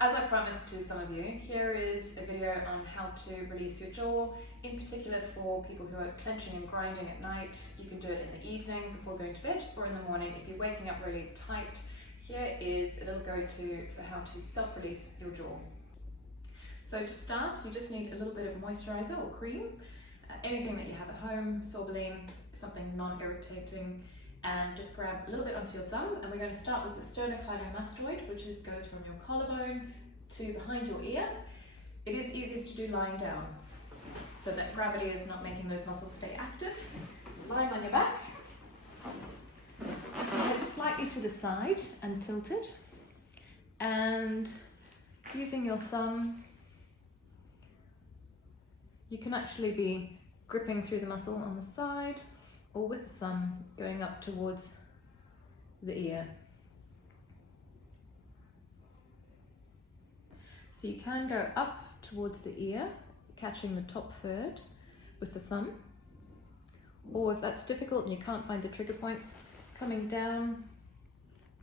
As I promised to some of you, here is a video on how to release your jaw, in particular for people who are clenching and grinding at night. You can do it in the evening before going to bed or in the morning if you're waking up really tight. Here is a little go-to for how to self-release your jaw. So to start, you just need a little bit of moisturizer or cream, anything that you have at home, Sorbeline, something non-irritating, and just grab a little bit onto your thumb, and we're going to start with the sternocleidomastoid, which goes from your collarbone to behind your ear. It is easiest to do lying down, so that gravity is not making those muscles stay active. So lying on your back, head slightly to the side and tilted, and using your thumb, you can actually be gripping through the muscle on the side, or with the thumb going up towards the ear. So you can go up towards the ear, catching the top third with the thumb, or if that's difficult and you can't find the trigger points, coming down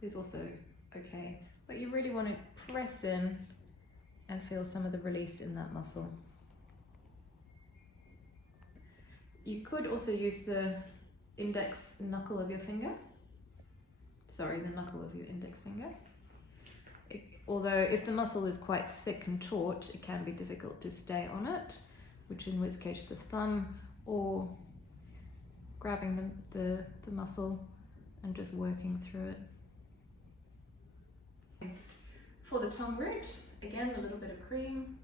is also okay. But you really want to press in and feel some of the release in that muscle. You could also use the index knuckle of your finger. Sorry, the knuckle of your index finger. Although if the muscle is quite thick and taut, it can be difficult to stay on it, in which case the thumb or grabbing the muscle and just working through it. For the tongue root, again, a little bit of cream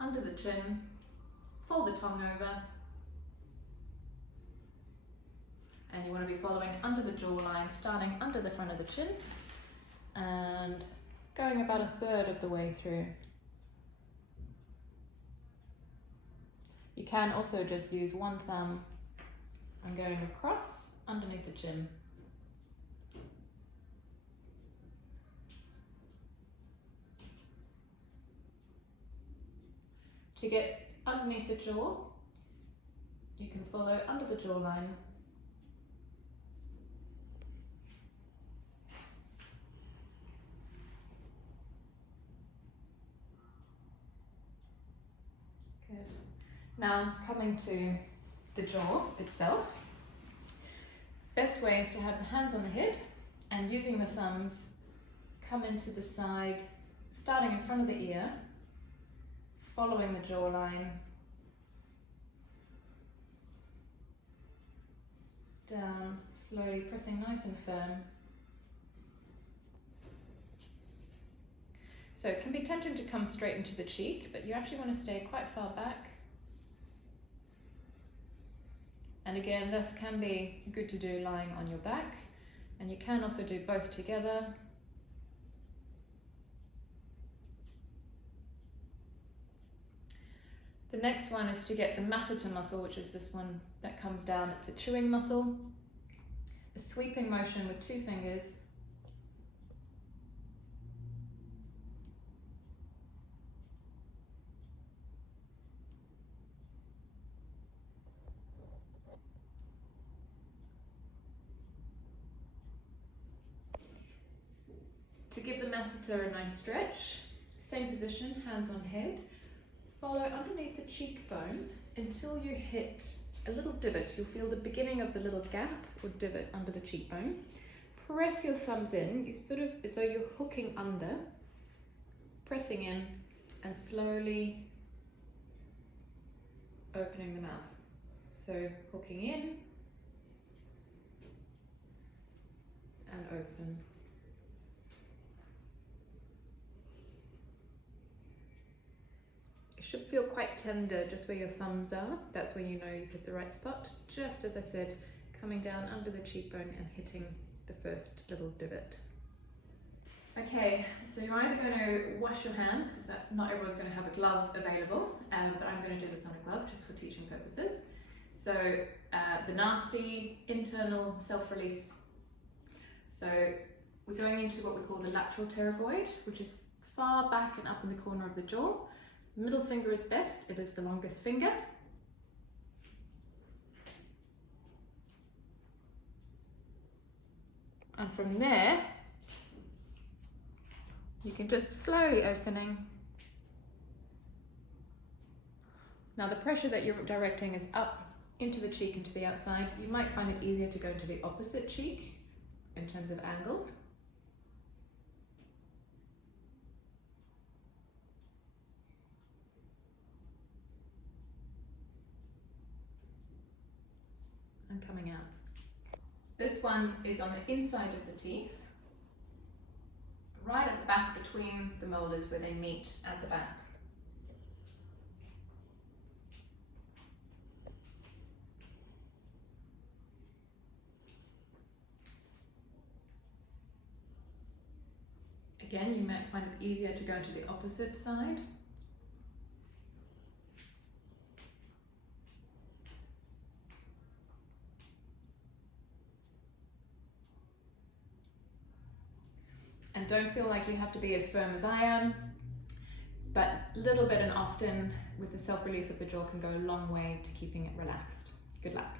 under the chin, fold the tongue over, and you want to be following under the jawline, starting under the front of the chin and going about a third of the way through. You can also just use one thumb and going across underneath the chin. To get underneath the jaw, you can follow under the jawline, good. Now coming to the jaw itself, best way is to have the hands on the head and using the thumbs come into the side, starting in front of the ear, following the jawline, down, slowly pressing nice and firm. So it can be tempting to come straight into the cheek, but you actually want to stay quite far back. And again, this can be good to do lying on your back, and you can also do both together. The next one is to get the masseter muscle, which is this one that comes down. It's the chewing muscle. A sweeping motion with two fingers. To give the masseter a nice stretch, same position, hands on head. Follow underneath the cheekbone until you hit a little divot. You'll feel the beginning of the little gap or divot under the cheekbone. Press your thumbs in, you sort of as though you're hooking under, pressing in and slowly opening the mouth. So hooking in and open. Should feel quite tender just where your thumbs are. That's when you know you've hit the right spot. Just as I said, coming down under the cheekbone and hitting the first little divot. Okay, so you're either going to wash your hands, because not everyone's going to have a glove available, but I'm going to do this on a glove just for teaching purposes. So the nasty internal self-release. So we're going into what we call the lateral pterygoid, which is far back and up in the corner of the jaw. Middle finger is best, it is the longest finger. And from there, You can just slowly opening. Now the pressure that you're directing is up into the cheek and to the outside. You might find it easier to go to the opposite cheek in terms of angles. And coming out. This one is on the inside of the teeth, right at the back between the molars where they meet at the back. Again, you might find it easier to go to the opposite side. And don't feel like you have to be as firm as I am, but a little bit and often with the self-release of the jaw can go a long way to keeping it relaxed. Good luck.